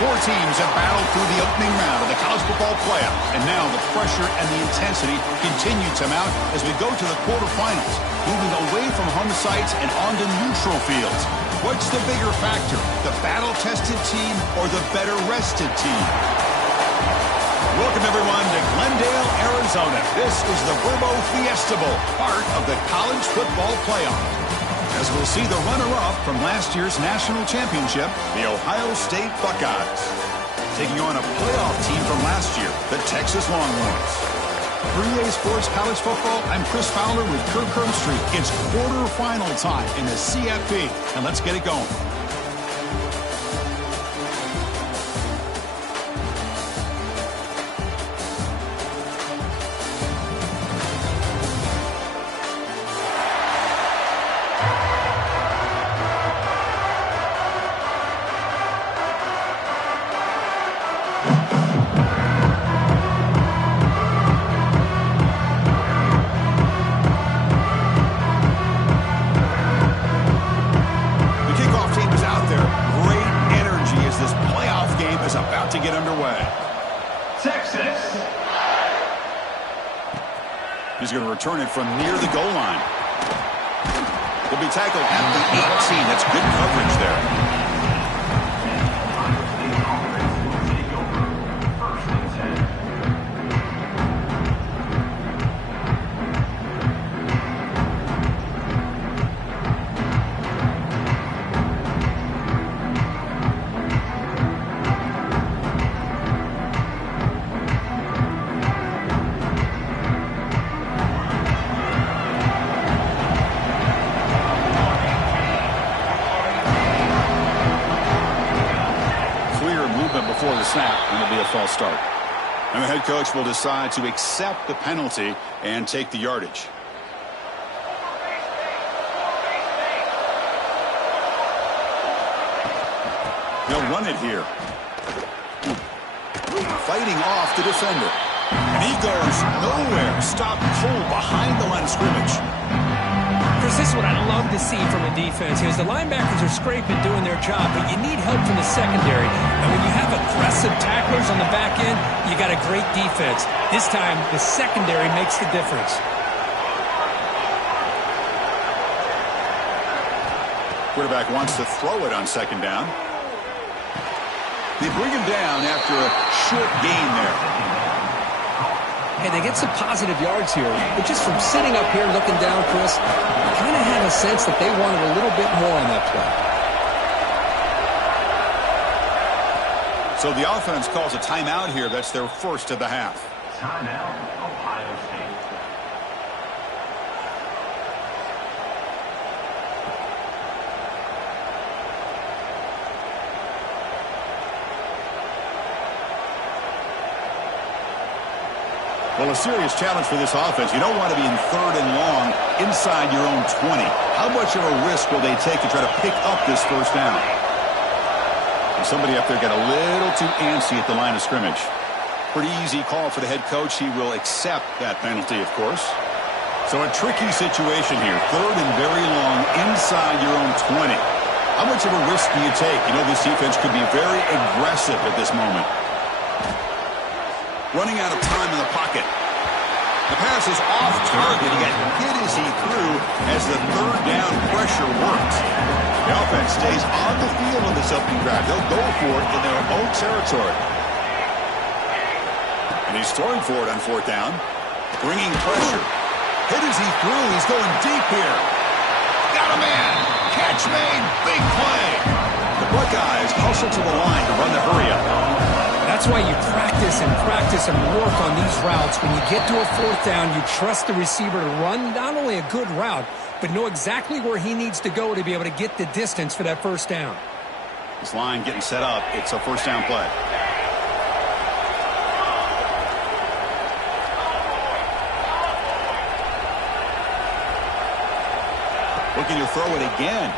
Four teams have battled through the opening round of the college football playoff, and now the pressure and the intensity continue to mount as we go to the quarterfinals, moving away from home sites and onto neutral fields. What's the bigger factor, the battle-tested team or the better-rested team? Welcome, everyone, to Glendale, Arizona. This is the Verbo Fiesta Bowl, part of the college football playoff. As we'll see the runner-up from last year's national championship, the Ohio State Buckeyes, taking on a playoff team from last year, the Texas Longhorns. For EA Sports College Football, I'm Chris Fowler with Kirk Herbstreit. It's quarterfinal time in the CFP, and let's get it going. He's going to return it from near the goal line. He'll be tackled at the 18. That's good coverage there. Before the snap, and it'll be a false start. And the head coach will decide to accept the penalty and take the yardage. They'll run it here. Fighting off the defender. And he goes nowhere. Stopped cold behind the line of scrimmage. Chris, this is what I love to see from a defense. Is the linebackers are scraping, doing their job, but you need help from the secondary. And when you have aggressive tacklers on the back end, you got a great defense. This time, the secondary makes the difference. Quarterback wants to throw it on second down. They bring him down after a short gain there. Hey, they get some positive yards here, but just from sitting up here looking down, Chris, I kind of had a sense that they wanted a little bit more on that play. So the offense calls a timeout here. That's their first of the half. Timeout, Ohio State. Well, a serious challenge for this offense. You don't want to be in third and long inside your own 20. How much of a risk will they take to try to pick up this first down? And somebody up there got a little too antsy at the line of scrimmage. Pretty easy call for the head coach. He will accept that penalty, of course. So a tricky situation here. Third and very long inside your own 20. How much of a risk do you take? You know, this defense could be very aggressive at this moment. Running out of time in the pocket. The pass is off target. He got hit as he threw as the third down pressure worked. The offense stays on the field in this opening drive. They'll go for it in their own territory. And he's throwing for it on fourth down. Bringing pressure. Hit as he threw. He's going deep here. Got a man. Catch made. Big play. The Buckeyes hustle to the line to run the hurry up. That's why you practice and work on these routes. When you get to a fourth down, you trust the receiver to run not only a good route, but know exactly where he needs to go to be able to get the distance for that first down. This line getting set up. It's a first down play. Looking to throw it again.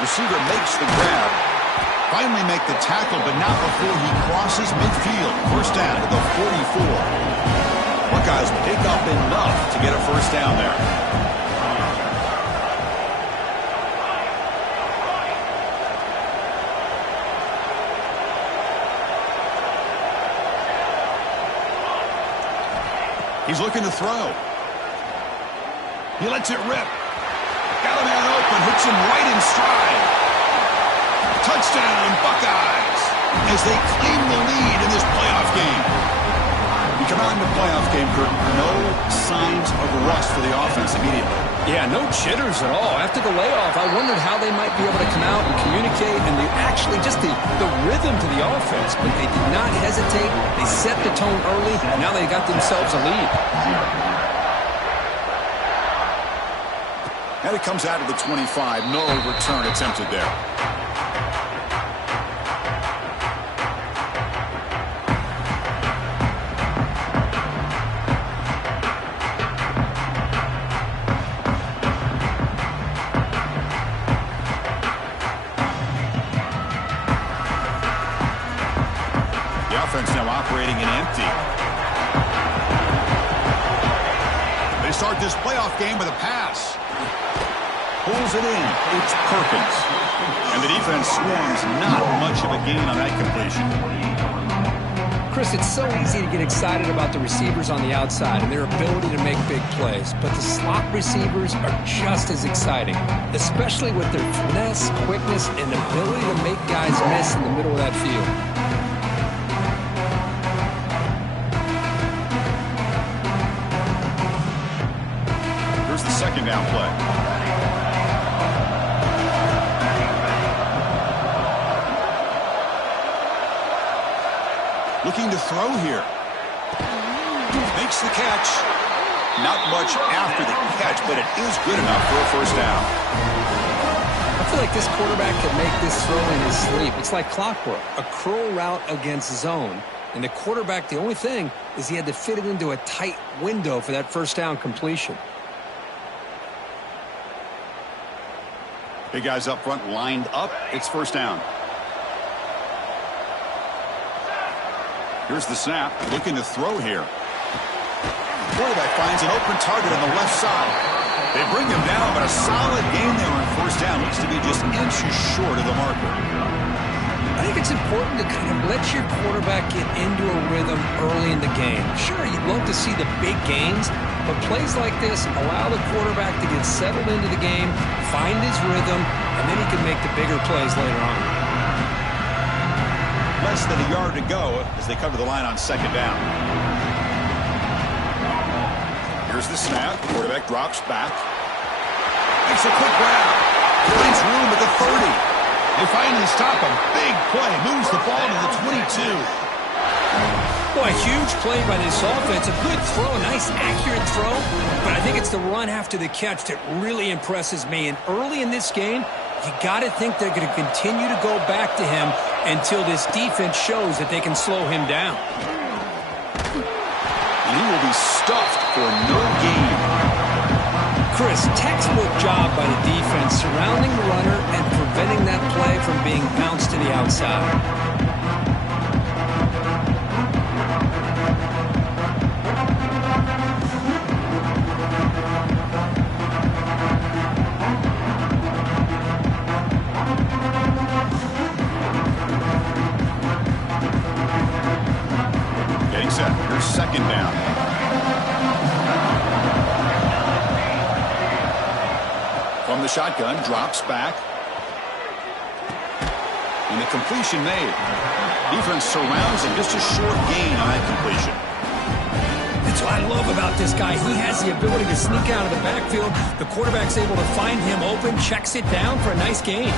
Receiver makes the grab. Finally make the tackle, but not before he crosses midfield. First down to the 44. Buckeyes pick up enough to get a first down there. He's looking to throw. He lets it rip. Got a man open, hits him right in stride. Touchdown, Buckeyes, as they claim the lead in this playoff game. You come out in the playoff game, Kurt, no signs of rust for the offense immediately. Yeah, no jitters at all. After the layoff, I wondered how they might be able to come out and communicate, and actually just the rhythm to the offense. But they did not hesitate. They set the tone early, and now they got themselves a lead. And it comes out of the 25. No return attempted there. Now operating in empty. They start this playoff game with a pass. Pulls it in. It's Perkins. And the defense swarms. Not much of a gain on that completion. Chris, it's so easy to get excited about the receivers on the outside and their ability to make big plays. But the slot receivers are just as exciting, especially with their finesse, quickness, and ability to make guys miss in the middle of that field. Second down play. Looking to throw here. Makes the catch. Not much after the catch, but it is good enough for a first down. I feel like this quarterback could make this throw in his sleep. It's like clockwork. A curl route against zone. And the quarterback, the only thing is he had to fit it into a tight window for that first down completion. Big guys up front lined up. It's first down. Here's the snap. Looking to throw here. Quarterback finds an open target on the left side. They bring him down, but a solid game there on first down. Looks to be just inches short of the marker. I think it's important to kind of let your quarterback get into a rhythm early in the game. Sure, you'd love to see the big gains, but plays like this allow the quarterback to get settled into the game, find his rhythm, and then he can make the bigger plays later on. Less than a yard to go as they come to the line on second down. Here's the snap. Quarterback drops back. Makes a quick grab. Finds room at the 30. They finally stop him. Big play. Moves the ball to the 22. Boy, a huge play by this offense. A good throw, a nice accurate throw. But I think it's the run after the catch that really impresses me. And early in this game, you got to think they're going to continue to go back to him until this defense shows that they can slow him down. And he will be stuffed for no gain. Chris, textbook job by the defense surrounding the runner and preventing that play from being bounced to the outside. Getting set. Here's second down. From the shotgun, drops back. And the completion made. Defense surrounds him, just a short gain on that completion. That's what I love about this guy. He has the ability to sneak out of the backfield. The quarterback's able to find him open, checks it down for a nice gain.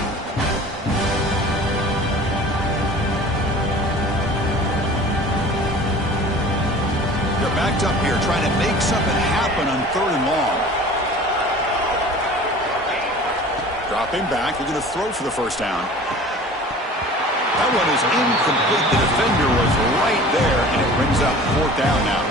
They're backed up here, trying to make something happen on third and long. Dropping back, looking to throw for the first down. That one is incomplete. The defender was right there, and it brings up fourth down now.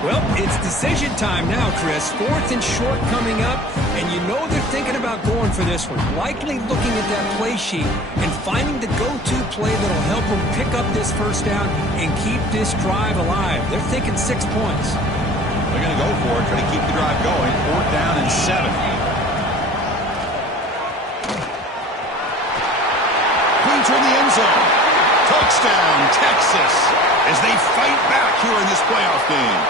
Well, it's decision time now, Chris. Fourth and short coming up, and you know they're thinking about going for this one. Likely looking at that play sheet and finding the go-to play that'll help them pick up this first down and keep this drive alive. They're thinking 6 points. They're going to go for it, try to keep the drive going. Fourth down and 7. From the end zone. Touchdown, Texas, as they fight back here in this playoff game.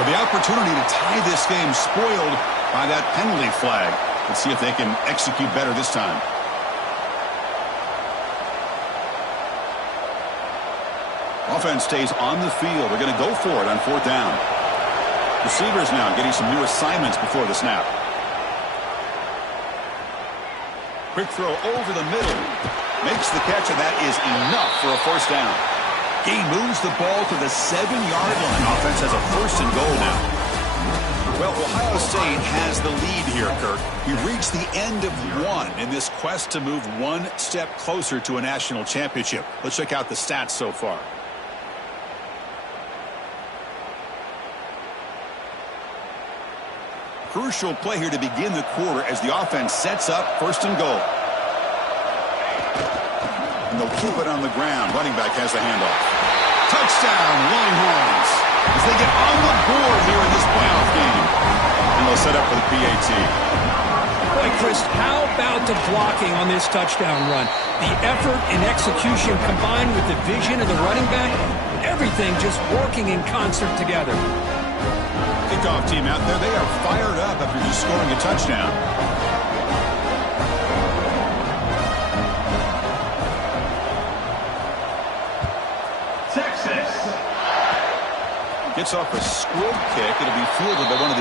So the opportunity to tie this game spoiled by that penalty flag. Let's see if they can execute better this time. Offense stays on the field. They're going to go for it on 4th down. Receivers now getting some new assignments before the snap. Quick throw over the middle. Makes the catch, and that is enough for a 1st down. He moves the ball to the 7-yard line. Offense has a 1st and goal now. Well, Ohio State has the lead here, Kirk. We reached the end of one in this quest to move one step closer to a national championship. Let's check out the stats so far. Crucial play here to begin the quarter as the offense sets up 1st and goal. And they'll keep it on the ground. Running back has the handoff. Touchdown, Longhorns, as they get on the board here in this playoff game. And they'll set up for the PAT. Boy, Chris, how about the blocking on this touchdown run? The effort and execution combined with the vision of the running back, everything just working in concert together. Kickoff team out there, they are fired up after just scoring a touchdown. Texas. Gets off a squib kick. It'll be fielded by one of the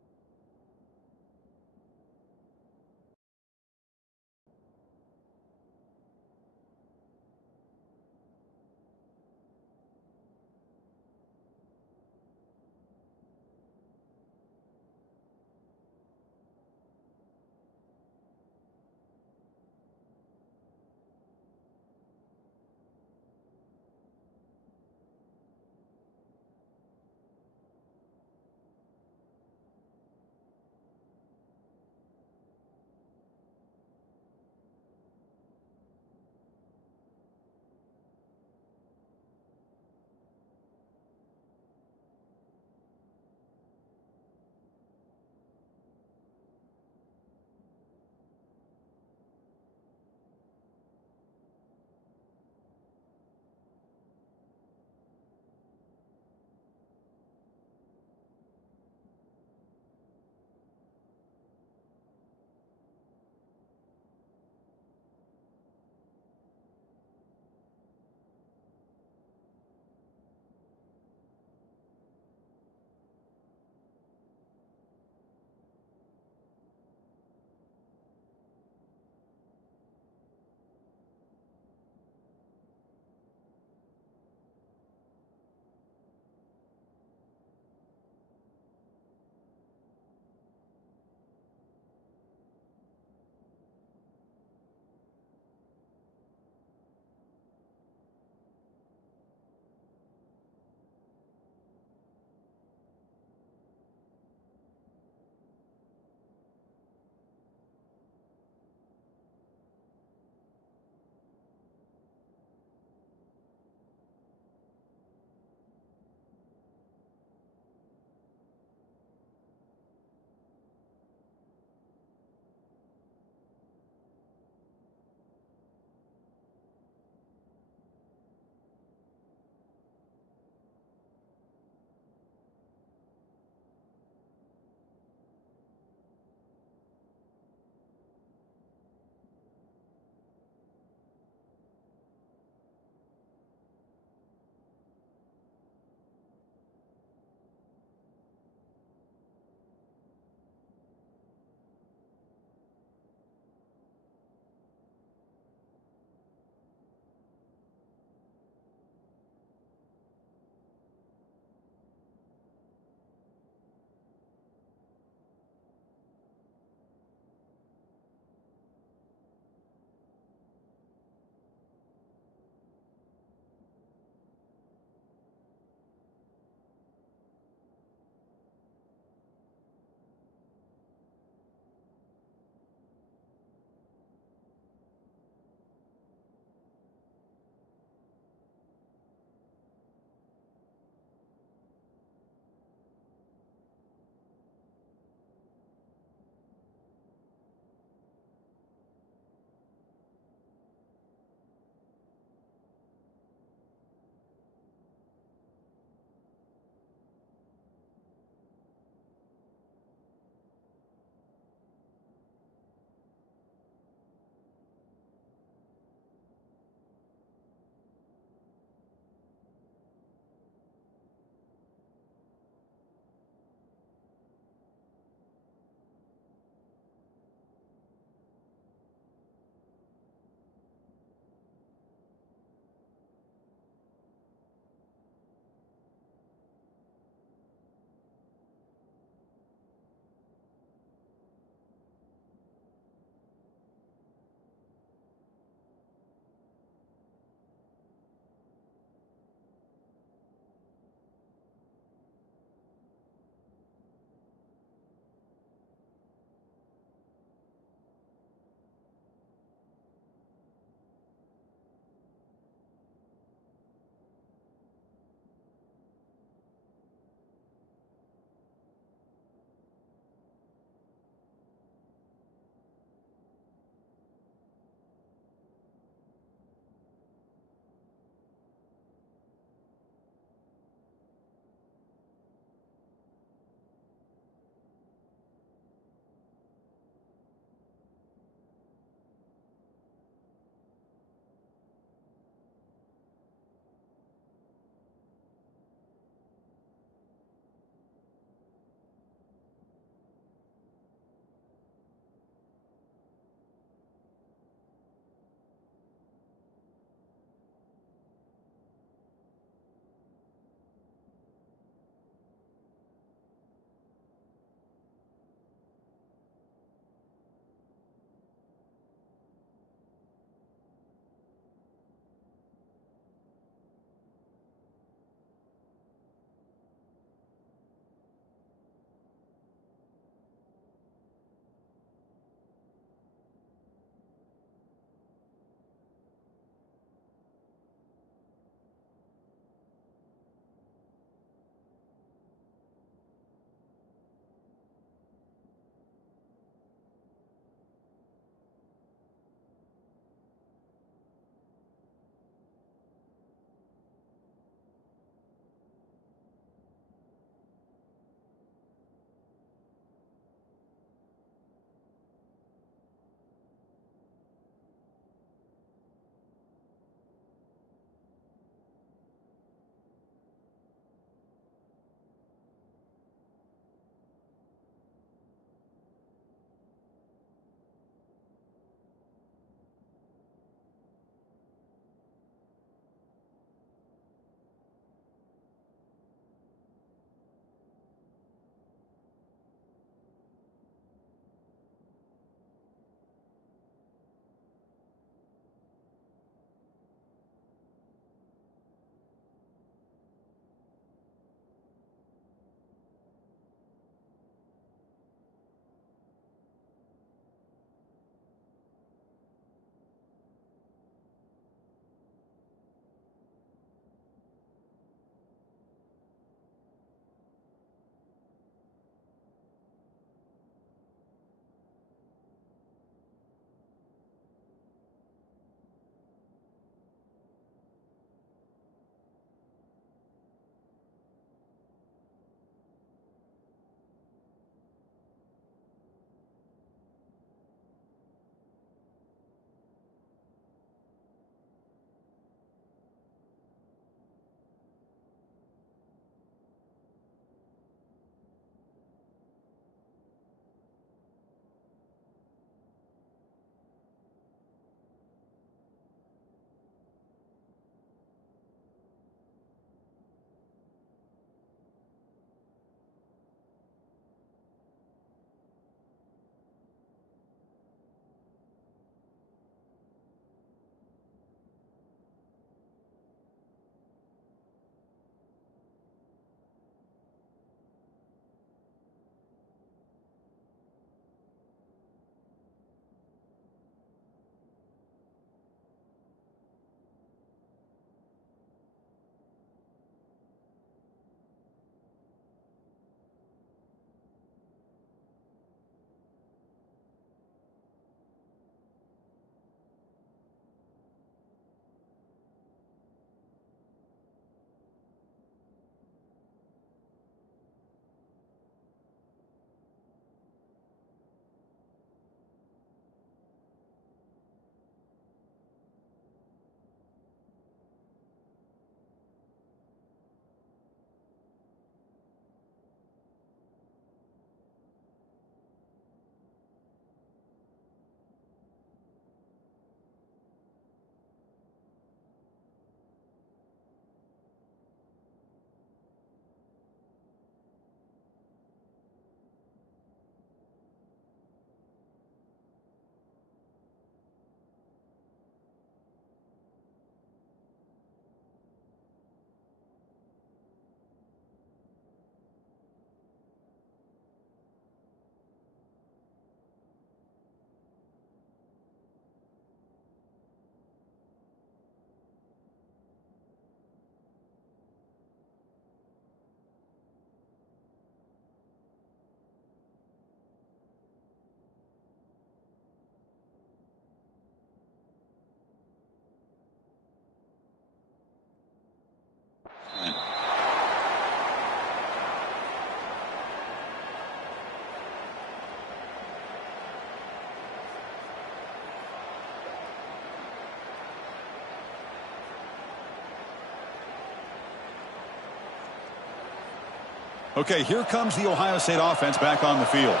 Okay, here comes the Ohio State offense back on the field.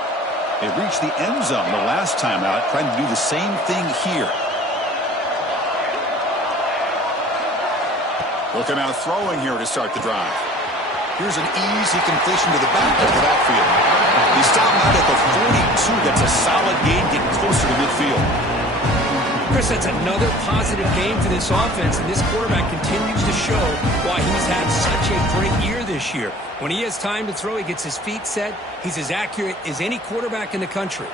They reached the end zone the last time out, trying to do the same thing here. They'll come out throwing here to start the drive. Here's an easy completion to the back of the backfield. He stopped out at the 42. That's a solid gain, getting closer to midfield. Chris, that's another positive game for this offense, and this quarterback continues to show why he's had such a great year this year. When he has time to throw, he gets his feet set. He's as accurate as any quarterback in the country.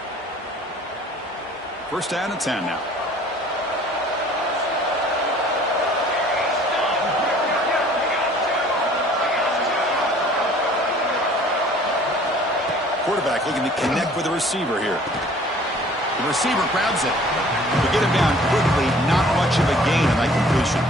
First down and 10 now. Quarterback looking to connect with the receiver here. The receiver grabs it. To get him down quickly, not much of a gain in that completion.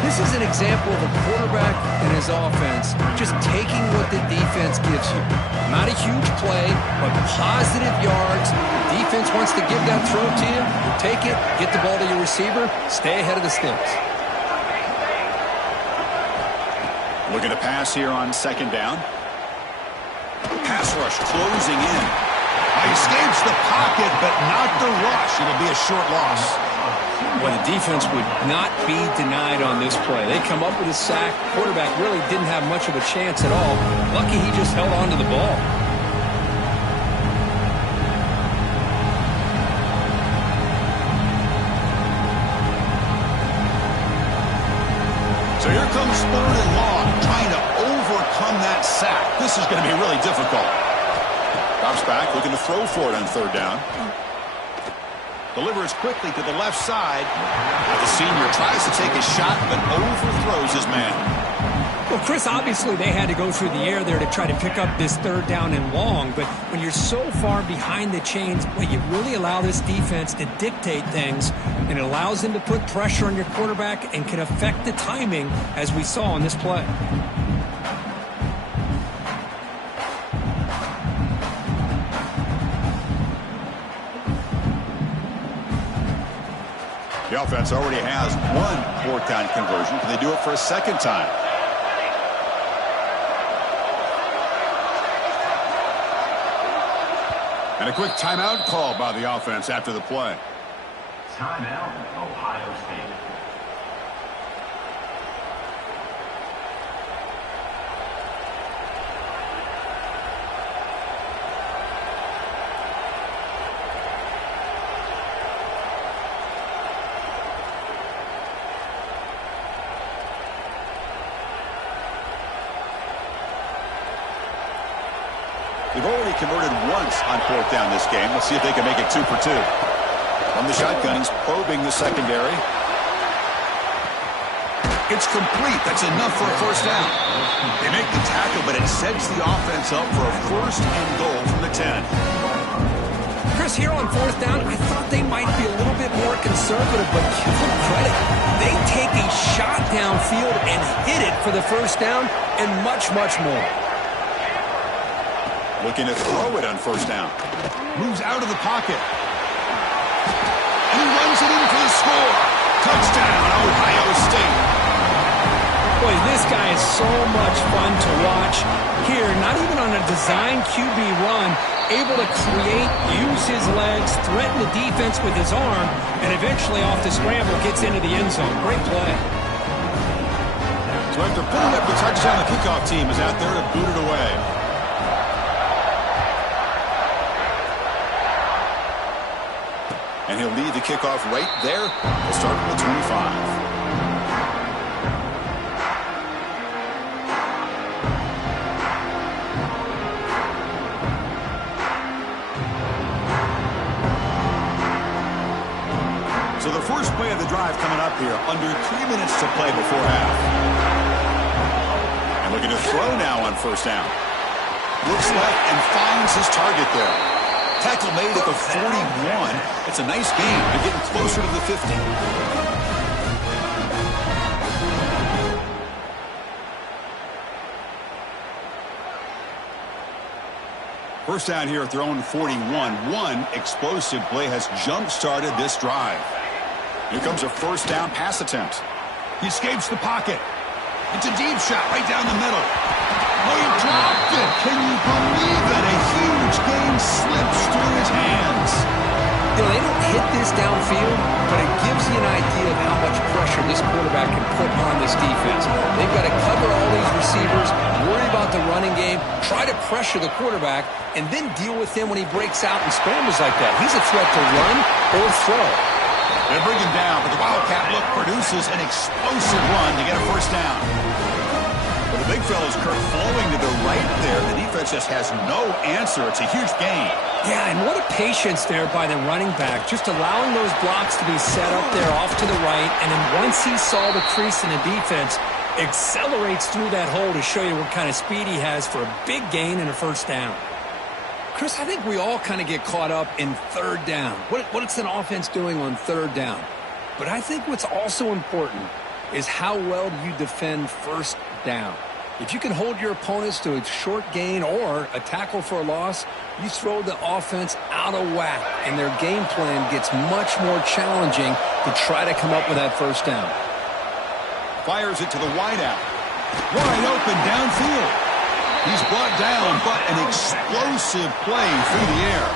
This is an example of a quarterback and his offense just taking what the defense gives you. Not a huge play, but positive yards. The defense wants to give that throw to you. You take it, get the ball to your receiver, stay ahead of the sticks. Looking to pass here on second down. Pass rush closing in. He escapes the pocket, but not the rush. It'll be a short loss. Well, the defense would not be denied on this play. They come up with a sack. Quarterback really didn't have much of a chance at all. Lucky he just held on to the ball. So here comes third and long, trying to overcome that sack. This is going to be really difficult. Drops back, looking to throw for it on third down. Delivers quickly to the left side. The senior tries to take a shot, but overthrows his man. Well, Chris, obviously they had to go through the air there to try to pick up this third down and long, but when you're so far behind the chains, well, you really allow this defense to dictate things, and it allows them to put pressure on your quarterback and can affect the timing, as we saw on this play. The offense already has one fourth down conversion. Can they do it for a second time? And a quick timeout call by the offense after the play. Timeout, Ohio State. They've already converted once on fourth down this game. Let's see if they can make it 2 for 2. From the shotgun, he's probing the secondary. It's complete. That's enough for a first down. They make the tackle, but it sets the offense up for a first and goal from the 10. Chris, here on fourth down, I thought they might be a little bit more conservative, but give them credit. They take a shot downfield and hit it for the first down and much, much more. Looking to throw it on first down. Moves out of the pocket. And he runs it in for the score. Touchdown, Ohio State. Boy, this guy is so much fun to watch. Here, not even on a design QB run, able to create, use his legs, threaten the defense with his arm, and eventually off the scramble gets into the end zone. Great play. So after putting up the touchdown, the kickoff team is out there to boot it away. And he'll lead the kickoff right there. We'll start at the 25. So the first play of the drive coming up here. Under 3 minutes to play before half. And looking to throw now on first down. Looks left and finds his target there. Tackle made at the 41. It's a nice gain. They're getting closer to the 50. First down here at their own 41. One explosive play has jump-started this drive. Here comes a first down pass attempt. He escapes the pocket. It's a deep shot right down the middle. Oh, he dropped it. Can you believe it? A huge game slips through his hands. You know, they don't hit this downfield, but it gives you an idea of how much pressure this quarterback can put on this defense. They've got to cover all these receivers, worry about the running game, try to pressure the quarterback, and then deal with him when he breaks out and scrambles like that. He's a threat to run or throw. They bring him down, but the Wildcat look produces an explosive run to get a first down. But the big fella's flowing to the right there. The defense just has no answer. It's a huge gain. Yeah, and what a patience there by the running back, just allowing those blocks to be set up there off to the right, and then once he saw the crease in the defense, accelerates through that hole to show you what kind of speed he has for a big gain and a first down. Chris, I think we all kind of get caught up in third down. What's an offense doing on third down? But I think what's also important is how well do you defend first down. If you can hold your opponents to a short gain or a tackle for a loss, you throw the offense out of whack, and their game plan gets much more challenging to try to come up with that first down. Fires it to the wideout. Wide open downfield. He's brought down, but an explosive play through the air.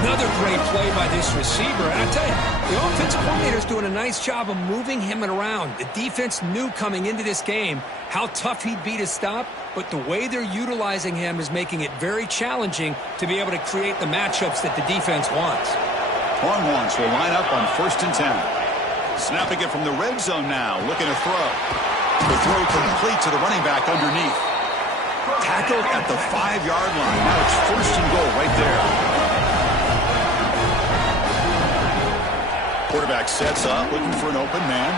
Another great play by this receiver. And I tell you, the offensive coordinator's doing a nice job of moving him around. The defense knew coming into this game how tough he'd be to stop, but the way they're utilizing him is making it very challenging to be able to create the matchups that the defense wants. Longhorns will line up on 1st and 10. Snapping it from the red zone now, looking to throw. The throw complete to the running back underneath. Tackled at the 5-yard line. Now it's 1st and goal right there. Quarterback sets up, looking for an open man.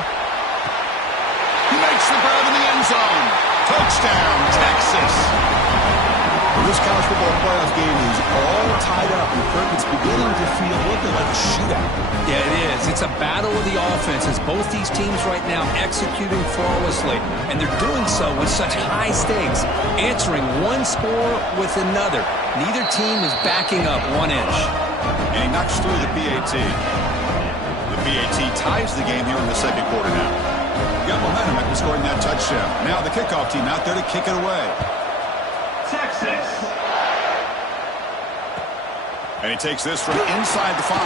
He makes the grab in the end zone. Touchdown, Texas. This college football playoff game is all tied up, and Kirk, it's beginning to feel a little bit like a shootout. Yeah, it is. It's a battle of the offenses. Both these teams right now executing flawlessly, and they're doing so with such high stakes, answering one score with another. Neither team is backing up 1 inch. And he knocks through the PAT. The PAT ties the game here in the second quarter now. Got momentum after scoring that touchdown. Now the kickoff team out there to kick it away. Texas. And he takes this from inside the 5.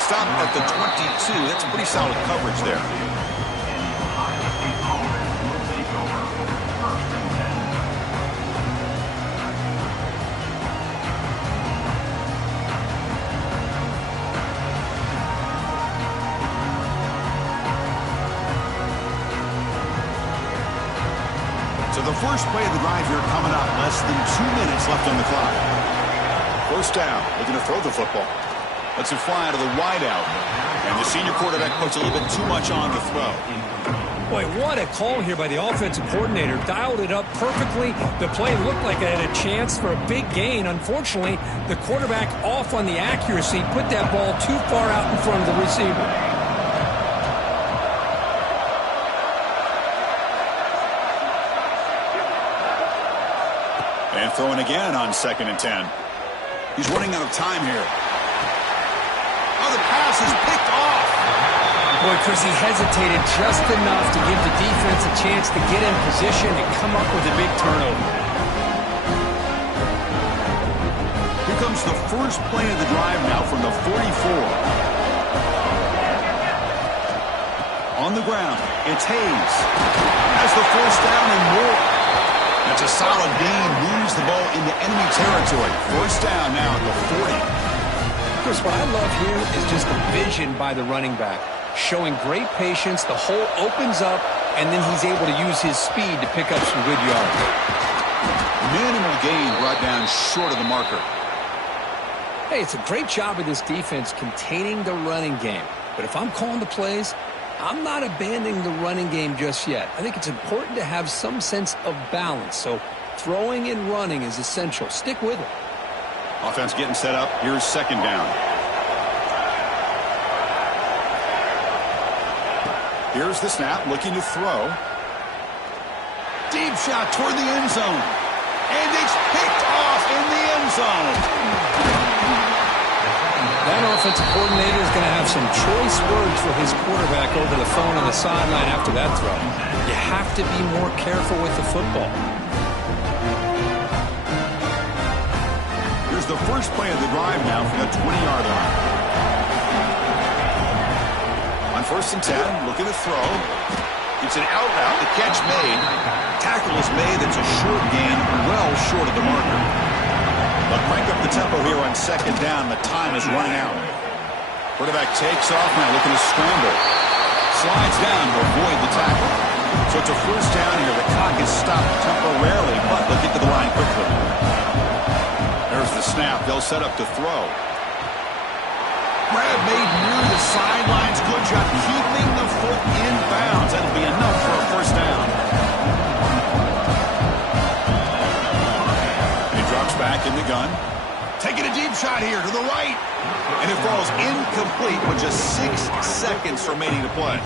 Stop at the 22. That's pretty solid coverage there. So the first play of the drive here coming up. Less than 2 minutes left on the clock. First down, looking to throw the football. Lets it fly to the wideout. And the senior quarterback puts a little bit too much on the throw. Boy, what a call here by the offensive coordinator. Dialed it up perfectly. The play looked like it had a chance for a big gain. Unfortunately, the quarterback off on the accuracy, put that ball too far out in front of the receiver. And throwing again on 2nd and 10. He's running out of time here. Oh, the pass is picked off. Boy, Chris, he hesitated just enough to give the defense a chance to get in position and come up with a big turnover. Here comes the first play of the drive now from the 44. On the ground, it's Hayes. Has the first down and more. That's a solid gain. Moves the ball into enemy territory. First down now at the 40. Chris, what I love here is just the vision by the running back. Showing great patience. The hole opens up, and then he's able to use his speed to pick up some good yards. Minimal gain brought down short of the marker. Hey, it's a great job of this defense containing the running game. But if I'm calling the plays, I'm not abandoning the running game just yet. I think it's important to have some sense of balance. So throwing and running is essential. Stick with it. Offense getting set up. Here's 2nd down. Here's the snap, looking to throw. Deep shot toward the end zone. And it's picked off in the end zone. That offensive coordinator is going to have some choice words for his quarterback over the phone on the sideline after that throw. You have to be more careful with the football. Here's the first play of the drive now from the 20-yard line. On 1st and 10, looking to throw. It's an out route. The catch made. Tackle is made. It's a short gain, well short of the marker. But crank up the tempo here on 2nd down. The time is running out. Quarterback takes off now, looking to scramble. Slides down to avoid the tackle. So it's a 1st down here. The clock is stopped temporarily, but they'll get to the line quickly. There's the snap. They'll set up to throw. Grab made near the sidelines. Good job keeping the foot in bounds. That'll be enough for a 1st down. He drops back in the gun. Taking a deep shot here to the right. And it falls incomplete with just 6 seconds remaining to play.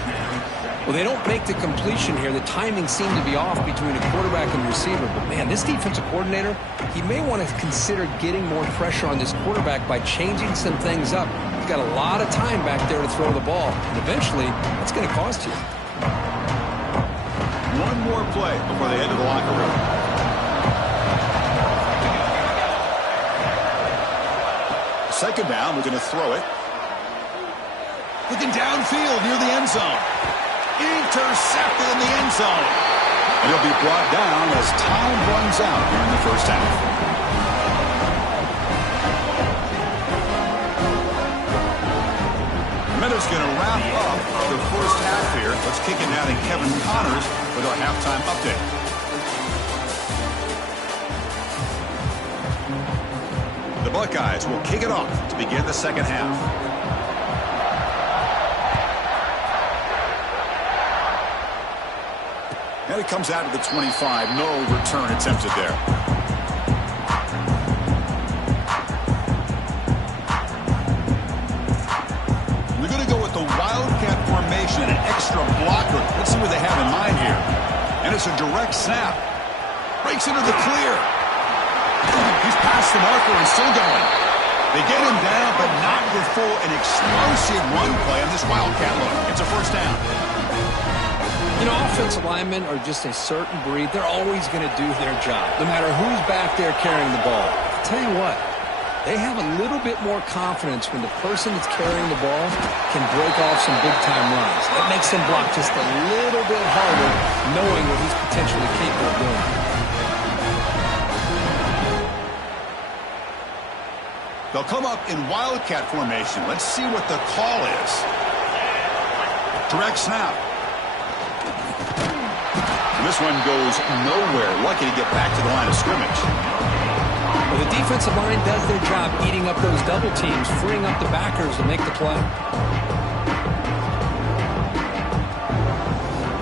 Well, they don't make the completion here. The timing seemed to be off between a quarterback and receiver. But, man, this defensive coordinator, he may want to consider getting more pressure on this quarterback by changing some things up. He's got a lot of time back there to throw the ball. And eventually, that's going to cost you. One more play before they head to the locker room. Second down, we're going to throw it. Looking downfield near the end zone. Intercepted in the end zone. And he'll be brought down as time runs out here in the 1st half. Minutes going to wrap up the 1st half here. Let's kick it down to Kevin Connors with our halftime update. The Buckeyes will kick it off to begin the 2nd half. And it comes out to the 25. No return attempted there. We're going to go with the Wildcat formation, an extra blocker. Let's see what they have in mind here. And it's a direct snap. Breaks into the clear. He's past the marker and still going. They get him down, but not before an explosive run play on this Wildcat look. It's a 1st down. You know, offensive linemen are just a certain breed. They're always going to do their job, no matter who's back there carrying the ball. I'll tell you what, they have a little bit more confidence when the person that's carrying the ball can break off some big-time runs. That makes them block just a little bit harder, knowing what he's potentially capable of doing. They'll come up in Wildcat formation. Let's see what the call is. Direct snap. This one goes nowhere. Lucky to get back to the line of scrimmage. Well, the defensive line does their job eating up those double teams, freeing up the backers to make the play.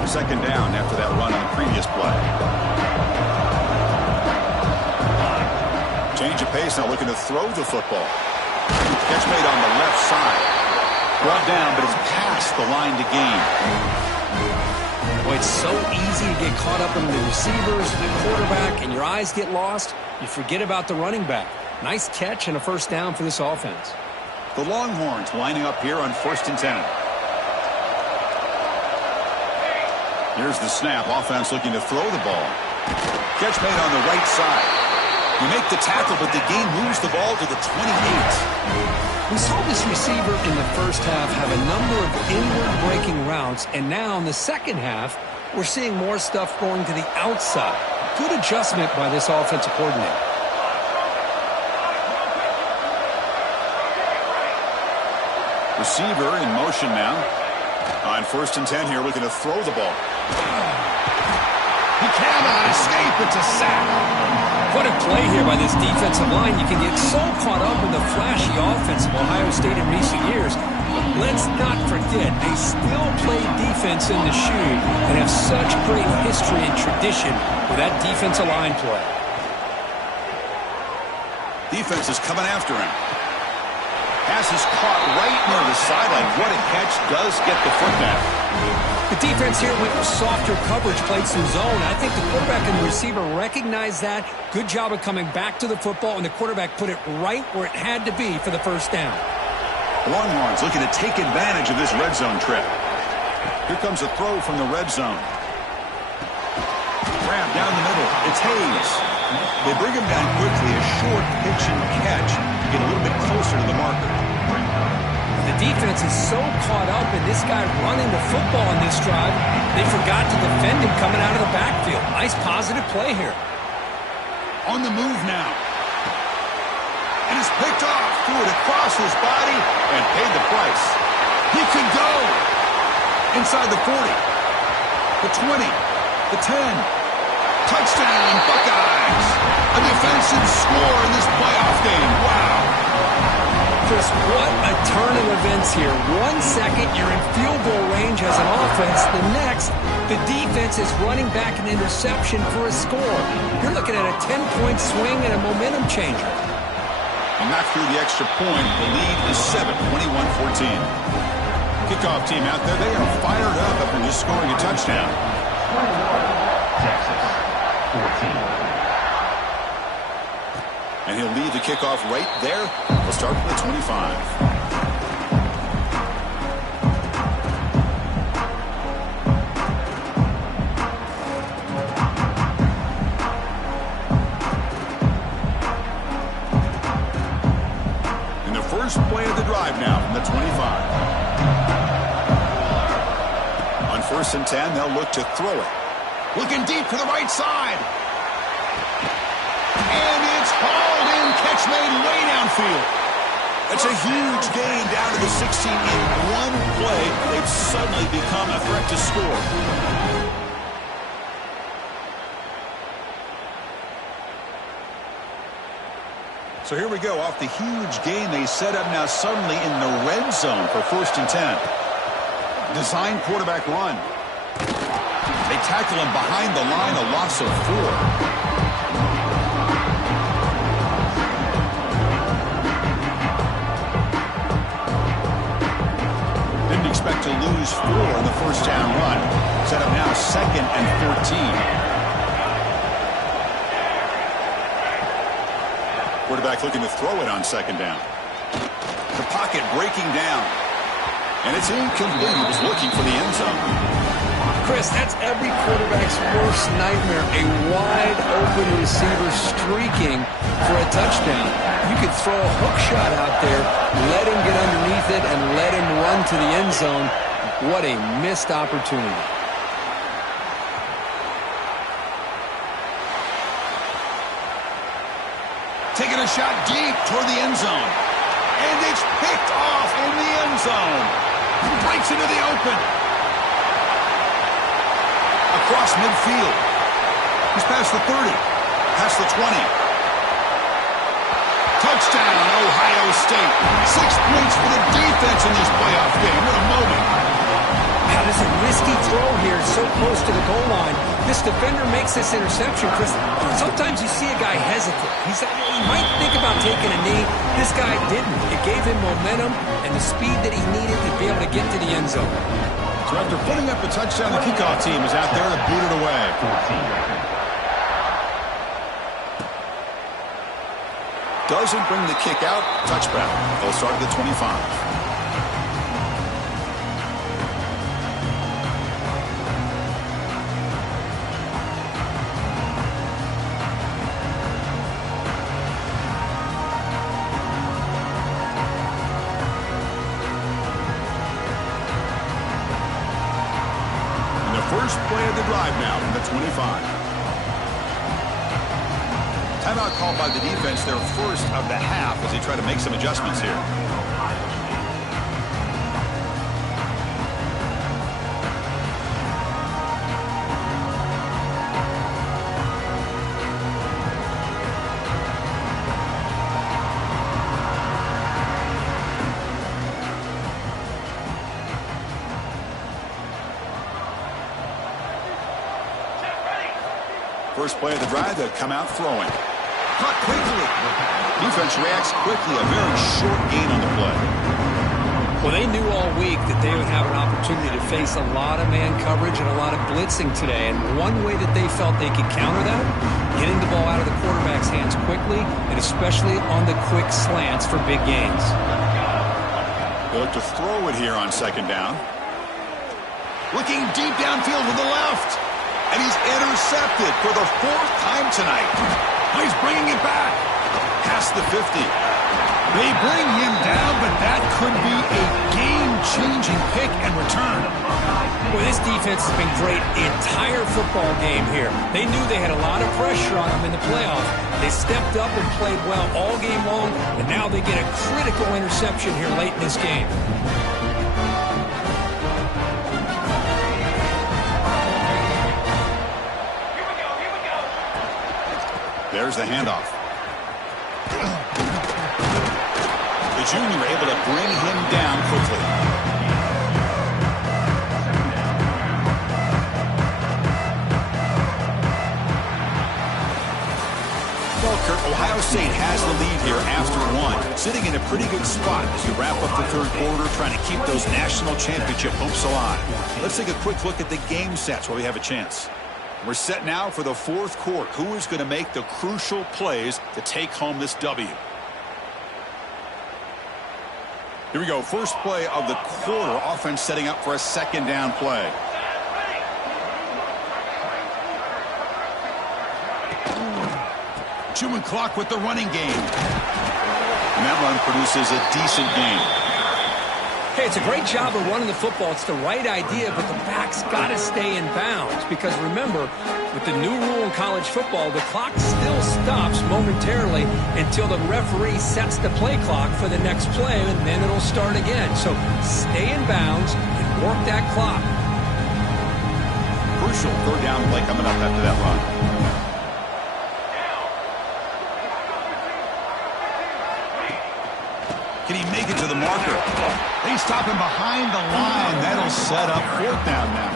2nd down after that run on the previous play. Change of pace now, looking to throw the football. Catch made on the left side. Brought down, but it's past the line to gain. Boy, it's so easy to get caught up in the receivers and the quarterback, and your eyes get lost. You forget about the running back. Nice catch and a 1st down for this offense. The Longhorns lining up here on 1st and 10. Here's the snap. Offense looking to throw the ball. Catch made on the right side. You make the tackle, but the game moves the ball to the 28. We saw this receiver in the 1st half have a number of inward-breaking routes, and now in the 2nd half, we're seeing more stuff going to the outside. Good adjustment by this offensive coordinator. Receiver in motion now. On 1st and 10 here, looking to throw the ball. He cannot escape. It's a sack. What a play here by this defensive line. You can get so caught up in the flashy offense of Ohio State in recent years. But let's not forget, they still play defense in the shoe and have such great history and tradition with that defensive line play. Defense is coming after him. Pass is caught right near the sideline. What a catch. Does get the foot down. The defense here went with softer coverage, played some zone. I think the quarterback and the receiver recognized that. Good job of coming back to the football, and the quarterback put it right where it had to be for the 1st down. Longhorns looking to take advantage of this red zone trip. Here comes a throw from the red zone. Grab down the middle. It's Hayes. They bring him down quickly. A short pitch and catch to get a little bit closer to the marker. The defense is so caught up in this guy running the football on this drive, they forgot to defend him coming out of the backfield. Nice positive play here. On the move now. And it's picked off. Threw it across his body and paid the price. He could go. Inside the 40. The 20. The 10. Touchdown, Buckeyes. A defensive score in this playoff game. Wow. Chris, what a turn of events here. 1 second, you're in field goal range as an offense. The next, the defense is running back an interception for a score. You're looking at a 10-point swing and a momentum changer. And not through the extra point. The lead is 7, 21-14. Kickoff team out there. They are fired up after just scoring a touchdown. 24, Texas, 14. And he'll leave the kickoff right there. We'll start with the 25. First play of the drive now from the 25. On 1st and 10, they'll look to throw it. Looking deep to the right side. And it's hauled in. Catch made way downfield. That's a huge gain down to the 16. In one play, they've suddenly become a threat to score. So here we go, off the huge gain they set up now suddenly in the red zone for 1st and 10. Design quarterback run. They tackle him behind the line, a loss of 4. Didn't expect to lose 4 in the first down run. Set up now 2nd and 14. Quarterback looking to throw it on 2nd down. The pocket breaking down. And it's incomplete. He was looking for the end zone. Chris, that's every quarterback's worst nightmare. A wide open receiver streaking for a touchdown. You could throw a hook shot out there, let him get underneath it, and let him run to the end zone. What a missed opportunity. Taking a shot deep toward the end zone. And it's picked off in the end zone. Breaks into the open. Across midfield. He's past the 30. Past the 20. Touchdown, Ohio State. 6 points for the defense in this playoff game. What a moment. Now, there's a risky throw here so close to the goal line. This defender makes this interception, Chris. Sometimes you see a guy hesitate. He might think about taking a knee. This guy didn't. It gave him momentum and the speed that he needed to be able to get to the end zone. So after putting up a touchdown, the kickoff team is out there to boot it away. 14. Doesn't bring the kick out. Touchback. They'll start at the 25. First play of the drive now from the 25. Timeout called by the defense, their first of the half, as they try to make some adjustments here. First play of the drive, they'll come out throwing. Caught quickly. Defense reacts quickly. A very short gain on the play. Well, they knew all week that they would have an opportunity to face a lot of man coverage and a lot of blitzing today. And one way that they felt they could counter that, getting the ball out of the quarterback's hands quickly, and especially on the quick slants for big gains. They look to throw it here on second down. Looking deep downfield to the left. And he's intercepted for the 4th time tonight. He's bringing it back. Past the 50. They bring him down, but that could be a game-changing pick and return. Well, this defense has been great the entire football game here. They knew they had a lot of pressure on them in the playoffs. They stepped up and played well all game long, and now they get a critical interception here late in this game. There's the handoff. The junior able to bring him down quickly. Well, Kurt, Ohio State has the lead here after 1. Sitting in a pretty good spot as we wrap up the 3rd quarter, trying to keep those national championship hopes alive. Let's take a quick look at the game sets where we have a chance. We're set now for the 4th quarter. Who is going to make the crucial plays to take home this W? Here we go. First play of the quarter. Offense setting up for a 2nd down play. Chewing clock with the running game. And that run produces a decent gain. Hey, it's a great job of running the football. It's the right idea, but the back's got to stay in bounds. Because remember, with the new rule in college football, the clock still stops momentarily until the referee sets the play clock for the next play, and then it'll start again. So stay in bounds and work that clock. Crucial 3rd down play coming up after that run. Can he make it to the marker? They stop him behind the line. That'll set up 4th down now.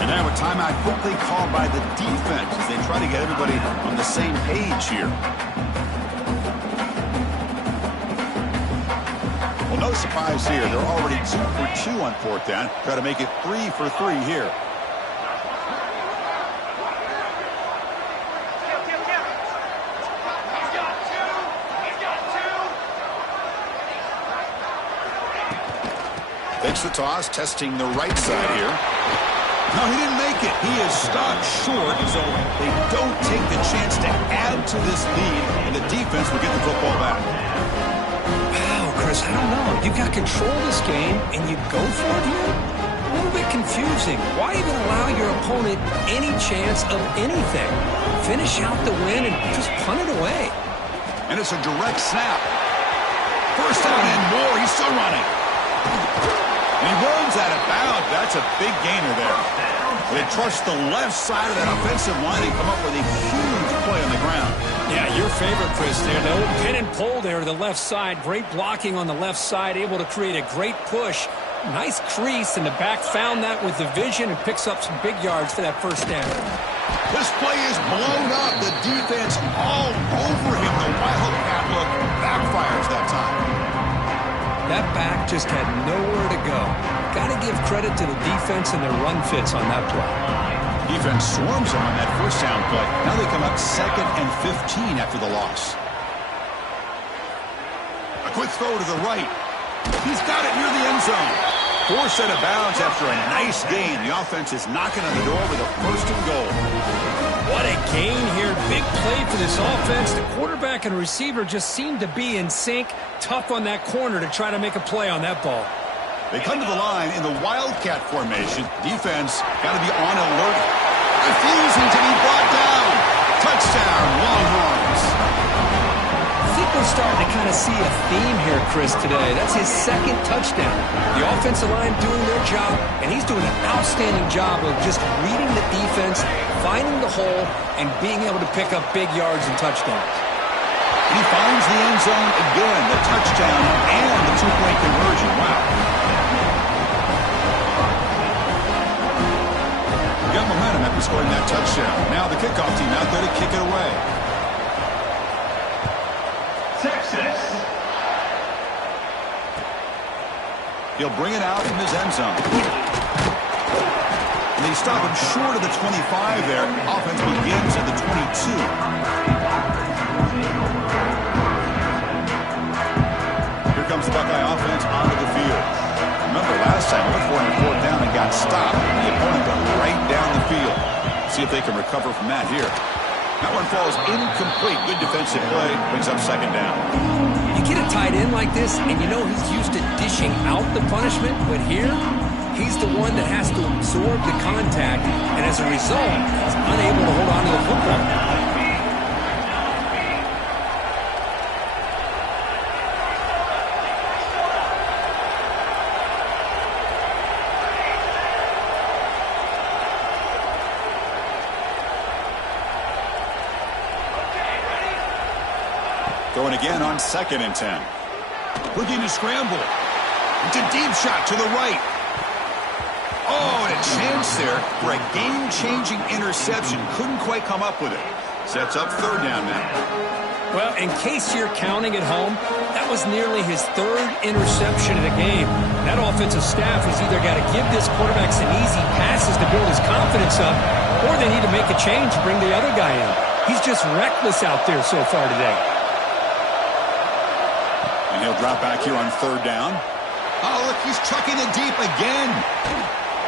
And now a timeout quickly called by the defense as they try to get everybody on the same page here. Well, no surprise here. They're already 2 for 2 on 4th down. Try to make it 3 for 3 here. Takes the toss, testing the right side here. No, he didn't make it. He is stopped short, so they don't take the chance to add to this lead, and the defense will get the football back. Wow, Chris, I don't know. You've got control of this game, and you go for it here? A little bit confusing. Why even allow your opponent any chance of anything? Finish out the win and just punt it away. And it's a direct snap. First down and more. He's still running. And he runs out of bounds. That's a big gainer there. They trust the left side of that offensive line and come up with a huge play on the ground. Yeah, your favorite, Chris, there. The old pin and pull there to the left side. Great blocking on the left side, able to create a great push. Nice crease, and the back found that with the vision and picks up some big yards for that first down. This play is blown up. The defense all over him. The wildcat look backfires that time. That back just had nowhere to go. Got to give credit to the defense and their run fits on that play. Defense swarms him on that first down play. Now they come up 2nd and 15 after the loss. A quick throw to the right. He's got it near the end zone. Forced out of bounds after a nice gain. The offense is knocking on the door with a 1st and goal. What a gain here. Big play for this offense. The quarterback and receiver just seem to be in sync. Tough on that corner to try to make a play on that ball. They come to the line in the wildcat formation. Defense got to be on alert. Refusing to be brought down. Touchdown, Longhorns. I think we're starting to kind of see a theme here, Chris, today. That's his 2nd touchdown. The offensive line doing their job, and he's doing an outstanding job of just reading the defense, finding the hole, and being able to pick up big yards and touchdowns. And he finds the end zone again, the touchdown and the 2-point conversion. Wow. Got momentum after scoring that touchdown. Now the kickoff team out there to kick it away. Texas. He'll bring it out from his end zone. And they stop him short of the 25 there. Offense begins at the 22. Here comes the Buckeye offense onto the field. field. Remember last time, we went for it on 4th down and got stopped. The opponent got right down the field. See if they can recover from that here. That one falls incomplete. Good defensive play. Brings up 2nd down. You get a tight end like this, and you know he's used to dishing out the punishment, but here, he's the one that has to absorb the contact, and as a result, he's unable to hold on to the football. Going again on 2nd and 10. Looking to scramble. It's a deep shot to the right. Oh, and a chance there for a game-changing interception. Couldn't quite come up with it. Sets up 3rd down now. Well, in case you're counting at home, that was nearly his 3rd interception of the game. That offensive staff has either got to give this quarterback some easy passes to build his confidence up, or they need to make a change to bring the other guy in. He's just reckless out there so far today. And he'll drop back here on 3rd down. Oh, look, he's chucking it deep again.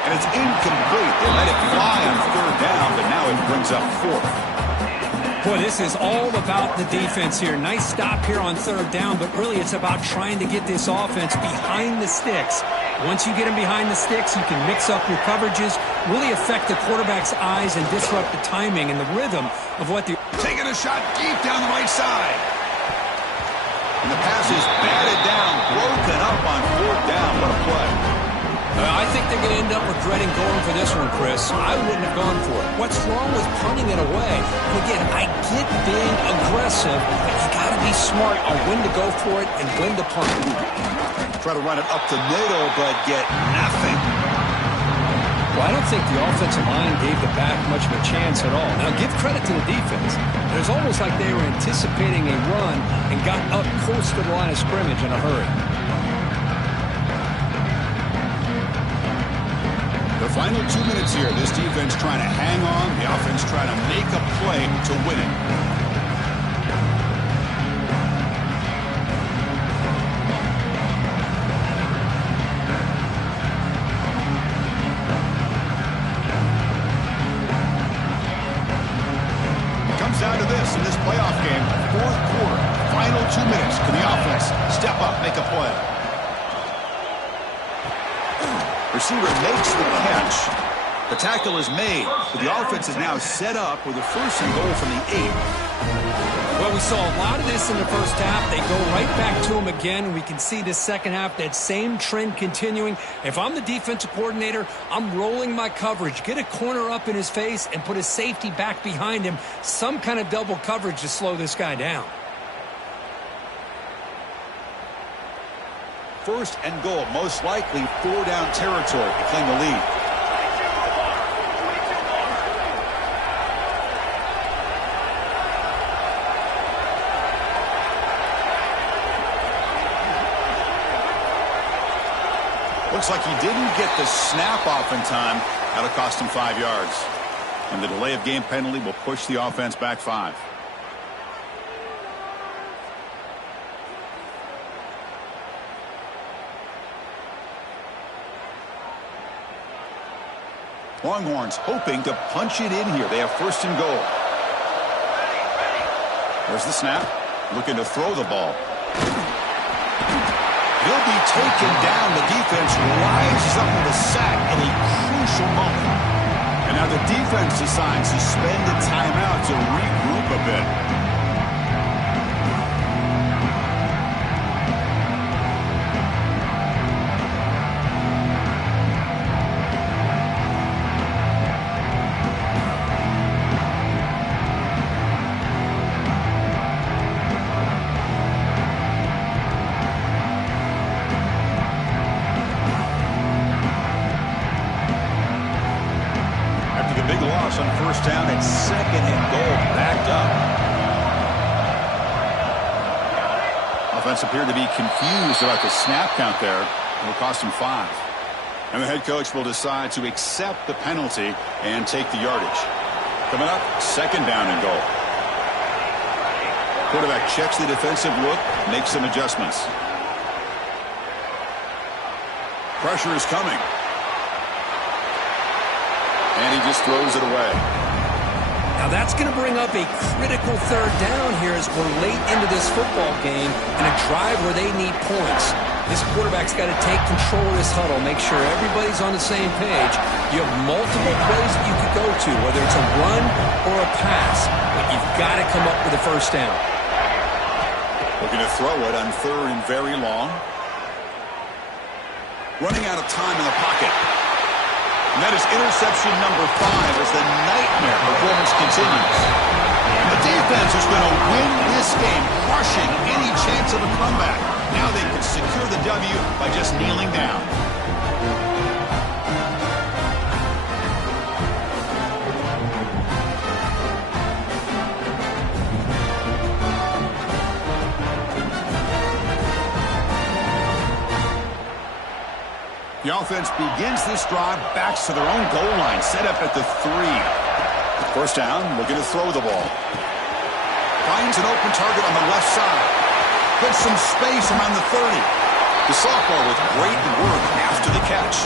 And it's incomplete. They let it fly on 3rd down, but now it brings up 4th. Boy, this is all about the defense here. Nice stop here on 3rd down, but really it's about trying to get this offense behind the sticks. Once you get him behind the sticks, you can mix up your coverages, really affect the quarterback's eyes and disrupt the timing and the rhythm of what the... Taking a shot deep down the right side. And the pass is batted down, broken up on 4th down. What a play. I think they're going to end up regretting going for this one, Chris. I wouldn't have gone for it. What's wrong with punting it away? And again, I get being aggressive, but you got to be smart on when to go for it and when to punt. Try to run it up the middle, but get nothing. Well, I don't think the offensive line gave the back much of a chance at all. Now, give credit to the defense. It was almost like they were anticipating a run and got up close to the line of scrimmage in a hurry. The final 2 minutes here. This defense trying to hang on. The offense trying to make a play to win it. Comes down to this in this playoff game. 4th quarter. Final 2 minutes. Can the offense step up, make a play? Receiver makes the catch. The tackle is made, but the offense is now set up with a 1st and goal from the 8. Well, we saw a lot of this in the first half. They go right back to him again. We can see the second half, that same trend continuing. If I'm the defensive coordinator, I'm rolling my coverage. Get a corner up in his face and put a safety back behind him. Some kind of double coverage to slow this guy down. 1st and goal, most likely 4-down territory to claim the lead. Looks like he didn't get the snap off in time. That'll cost him 5 yards. And the delay of game penalty will push the offense back 5. Longhorns hoping to punch it in here. They have 1st and goal. There's the snap. Looking to throw the ball. He'll be taken down. The defense rises up with a sack in a crucial moment. And now the defense decides to spend a timeout to regroup a bit. On 1st down and 2nd and goal, backed up. Offense appeared to be confused about the snap count there. It'll cost him 5. And the head coach will decide to accept the penalty and take the yardage. Coming up, 2nd down and goal. Quarterback checks the defensive look, makes some adjustments. Pressure is coming. And he just throws it away. Now that's going to bring up a critical third down here as we're late into this football game and a drive where they need points. This quarterback's got to take control of this huddle, make sure everybody's on the same page. You have multiple plays that you could go to, whether it's a run or a pass, but you've got to come up with a first down. Looking to throw it on third and very long. Running out of time in the pocket. And that is interception number 5 as the nightmare performance continues. The defense is going to win this game, crushing any chance of a comeback. Now they can secure the W by just kneeling down. The offense begins this drive, backs to their own goal line, set up at the 3. First down, looking to throw the ball. Finds an open target on the left side. Gets some space around the 30. The sophomore with great work after the catch.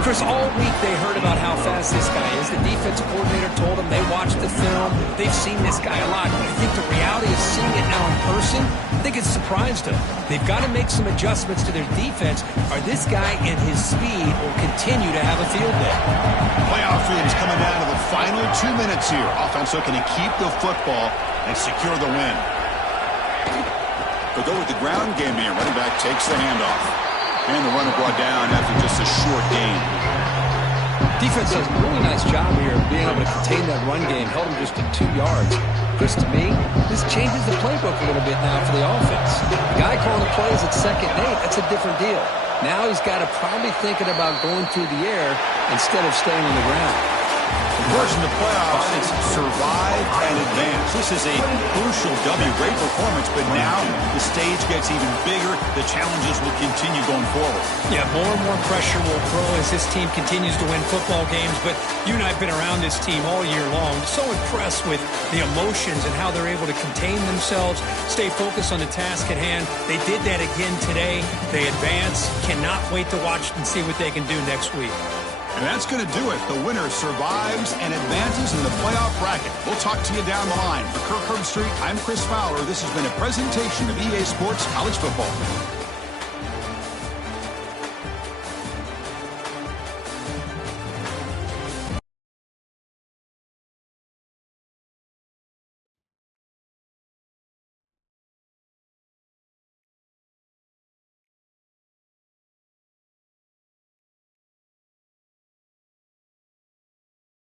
Chris, all week they heard about how fast this guy is. The defensive coordinator told them they watched the film. They've seen this guy a lot. But I think the reality of seeing it now in person, I think it's surprised them. They've got to make some adjustments to their defense, or this guy and his speed will continue to have a field day. Playoff games coming down to the final 2 minutes here. Offense looking to keep the football and secure the win. They'll go with the ground game here. Running back takes the handoff. And the runner brought down after just a short gain. Defense does a really nice job here of being able to contain that run game. Held him just to 2 yards. Chris, to me, this changes the playbook a little bit now for the offense. The guy calling the plays at second and 8, that's a different deal. Now he's got to probably thinking about going through the air instead of staying on the ground. First in the playoffs, it's survive and advance. This is a crucial W. Great performance, but now the stage gets even bigger. The challenges will continue going forward. Yeah, more and more pressure will grow as this team continues to win football games. But you and I have been around this team all year long. So impressed with the emotions and how they're able to contain themselves, stay focused on the task at hand. They did that again today. They advance. Cannot wait to watch and see what they can do next week. And that's going to do it. The winner survives and advances in the playoff bracket. We'll talk to you down the line. For Kirk Herbstreit, I'm Chris Fowler. This has been a presentation of EA Sports College Football.